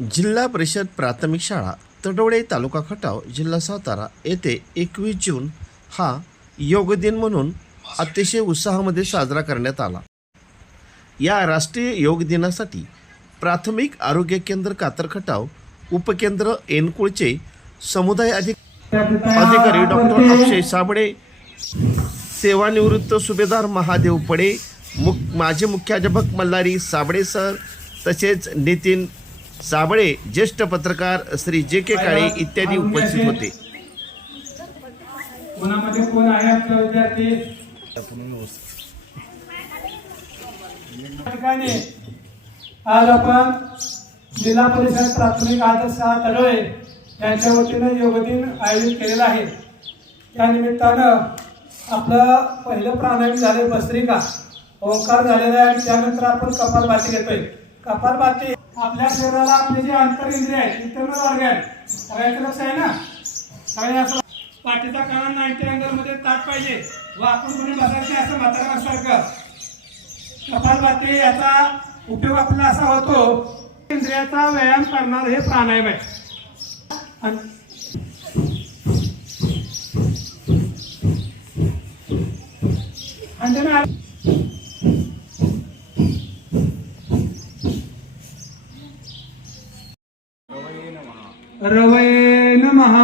जिल्हा परिषद प्राथमिक शाळा तडवळे तालुका खटाव जिल्हा सातारा येथे 21 जून हा योग दिन म्हणून अतिशय उत्साहामध्ये साजरा करण्यात आला। या राष्ट्रीय योग दिनासाठी प्राथमिक आरोग्य केंद्र कातर खटाव उपकेंद्र एनकुळचे समुदाय अधिकारी डॉक्टर अक्षय साबळे, सेवानिवृत्त सुभेदार महादेव पडे, माजी मुख्याध्यापक मल्हारी साबळे सर, तसेच नितीन साबळे, ज्येष्ठ पत्रकार श्री जे के काळे इत्यादी उपस्थित होते। कोणामध्ये कोण आहे आपला विद्यार्थी? आज आपण जिल्हा परिषद प्राथमिक आदर्श शाळा तडवळे यांच्या वतीने योग दिन आयोजित केलेला आहे। त्या निमित्तानं आपलं पहिलं प्राणायाम झाले भस्त्रिका, ओंकार झालेला आहे आणि त्यानंतर आपण कपालभाती घेतोय। कपालभाती आपल्या शरीराला आपले जे अंतरेंद्रिय आहेत, इंटरनल ऑर्गन सगळ्यांचं लक्ष आहे ना, सगळे असं पाठीचा कणा 90 अँगल मध्ये ताट पाहिजे व आपण कोणी बसायचं असं म्हाताऱ्यासारखं। कपालभाती याचा उपयोग आपल्याला असा होतो, इंद्रियाचा व्यायाम करणार हे प्राणायाम आहे। रवये नमः।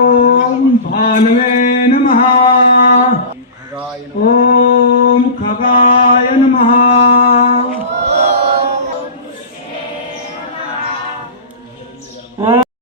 ओम भानवे नमः। ओम खगाय नमः।